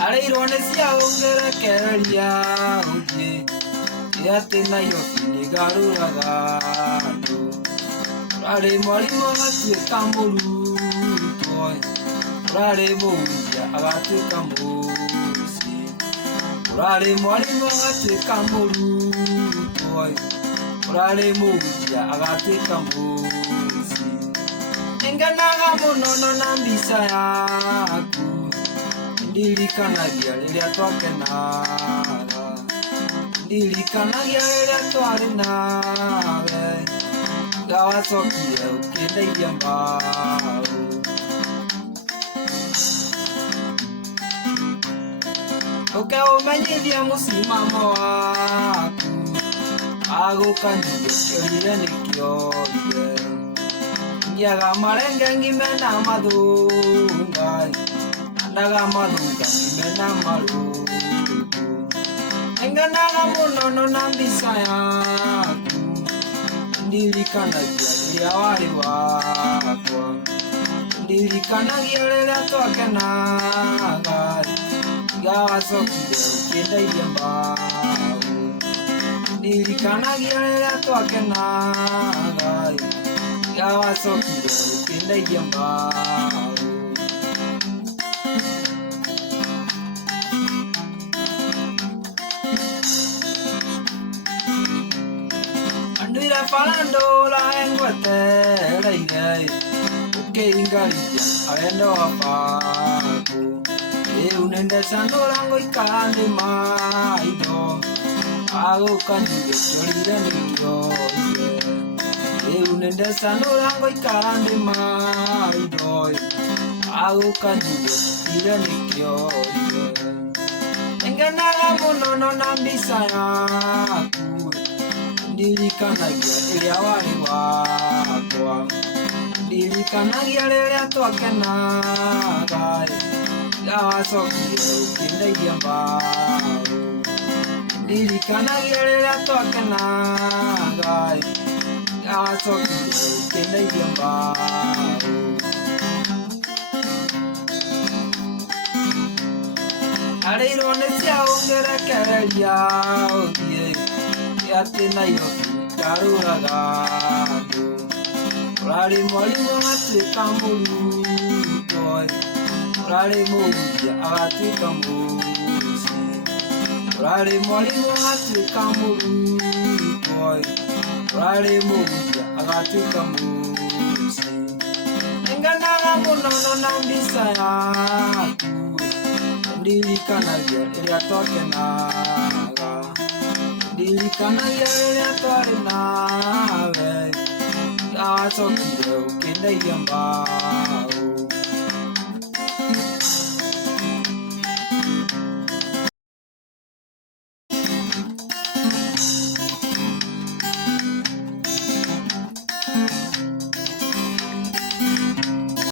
Areironesia ungere kereria uji yate na yoki ni garuraga ndu rare mwarimo agatuĩka mũrutwo rare mũhunjia agatuĩka mũici rare mwarimo agatuĩka mũrutwo rare mũhunjia agatuĩka mũici ngenaga mũno na mbica yaku ndirikanagia rĩrĩa twakenaga ndirikanagia rĩrĩa twarĩ nawe ngawacokire ũkĩndeithia mbaũ ũkeũmenyithia mũcimamo waku agũkanyuge kĩorire nĩkĩorire ngiaga marenge ngimena mathũnga ndaga mathunga ngimena marũrũ nganaga mũno na mbica yaku ndirikanagia rĩrĩa warĩ wakwa ndirikanagia rĩrĩa twakenaga ngawacokire ũkĩndeithia mbaũ ndirikanagia rĩrĩa twakenaga ngawacokire ũkĩndeithia mbaũ Andira falandora engwetereire ũkĩingarithia awendo wabaku rĩu nĩndecandũra ngũikara ndĩ maitho agũkanyuge kĩorire nĩkĩorire rĩu nĩndecandũra ngũikara ndĩ maitho agũkanyuge kĩorire nĩkĩorire ngenaga mũno na mbica yaku ndirikanagia rĩrĩa warĩ wakwa ndirikanagia rĩrĩa twakenaga ngawacokire ũkĩndeithia mbaũ ndirikanagia rĩrĩa twakenaga ngawacokire ũkĩndeithia mbaũ areirwo nĩ cia ũngĩrekereria ũthiĩ atĩ Nairobi ndarũraga andũ ũrarĩ mwarimũ agatuĩka mũrutwo ũrarĩ mũhunjia agatuĩka mũici ũrarĩ mwarimũ agatuĩka mũrutwo ũrarĩ mũhunjia agatuĩka mũici nganaga mũno na mbica yaku ndirikanagia rĩrĩa twakenaga ndirikanagia rĩrĩa twarĩ nawe ngawacokire ũkĩndeithia mbaũ